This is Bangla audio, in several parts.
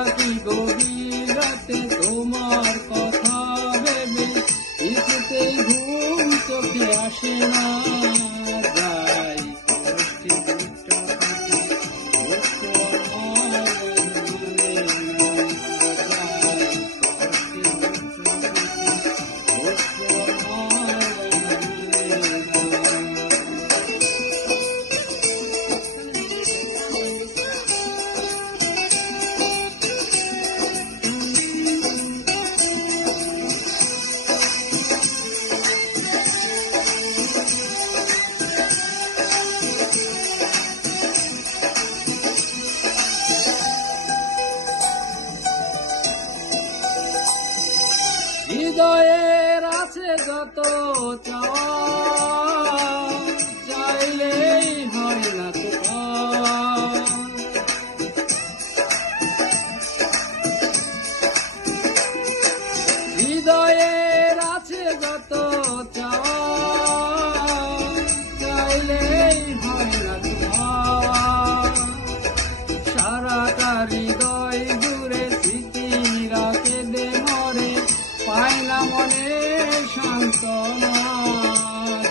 একাকী গভীর রাতে তোমার কথা ভেবে কিছুতেই ঘুম চোখে আসে না। যাই কষ্টে বুকটা ফাটে, কষ্ট আমার মানে না। যাই কষ্টে বুকটা ফাটে, কষ্ট আমার মানে না। হৃদয়ের আছে যত চাওয়া, চাইলেই হয় না তো পাওয়া। হৃদয়ের আছে যত চাওয়া, চাইলেই হয় না তো পাওয়া। সারাটা হৃদয় জুড়ে স্মৃতিরা কেঁদে মরে, পায় না মনে সান্ত্বনা।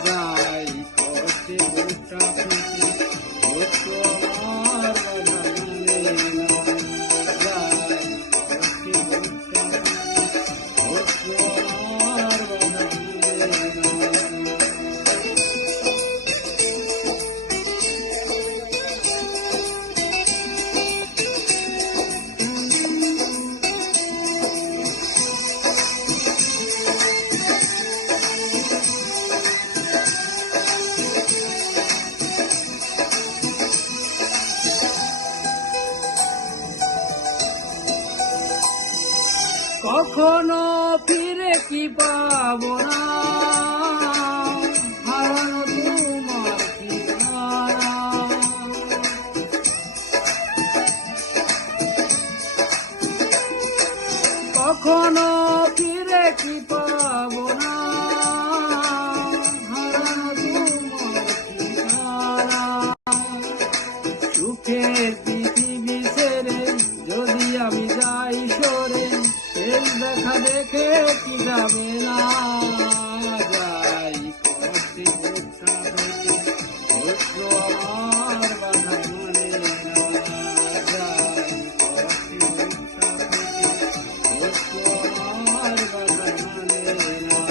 যাই কষ্টে বুকটা ফুটে, কষ্ট আমার বাধা মানে না। যাই কষ্টে বুকটা ফুটে, কষ্ট আমার বাধা মানে না। কখনো ফিরে কি পাবো না, হারানো তোমার ঠিকানা। কখনো ফিরে কি পাবো না, হারানো তোমার ঠিকানা। সুখের পৃথিবী ছেড়ে যদি আমি যাই সরে, শেষ দেখা দেখে কি যাবে না। যাই কষ্টে বুকটা ফেটে, কষ্ট আমার বাধা মানে না। যাই কষ্টে বুকটা ফেটে, কষ্ট আমার বাধা মানে না।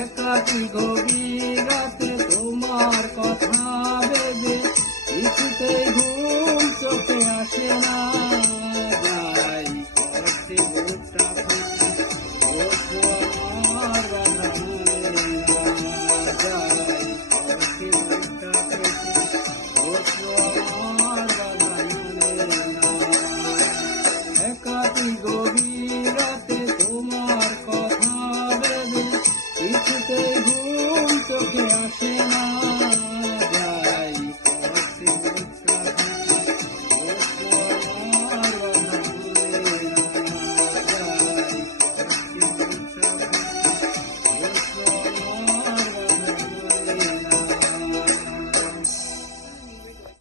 একাকী গভীর রাতে তোমার কথা ভেবে কিছুতেই ঘুম চোখে আসে না।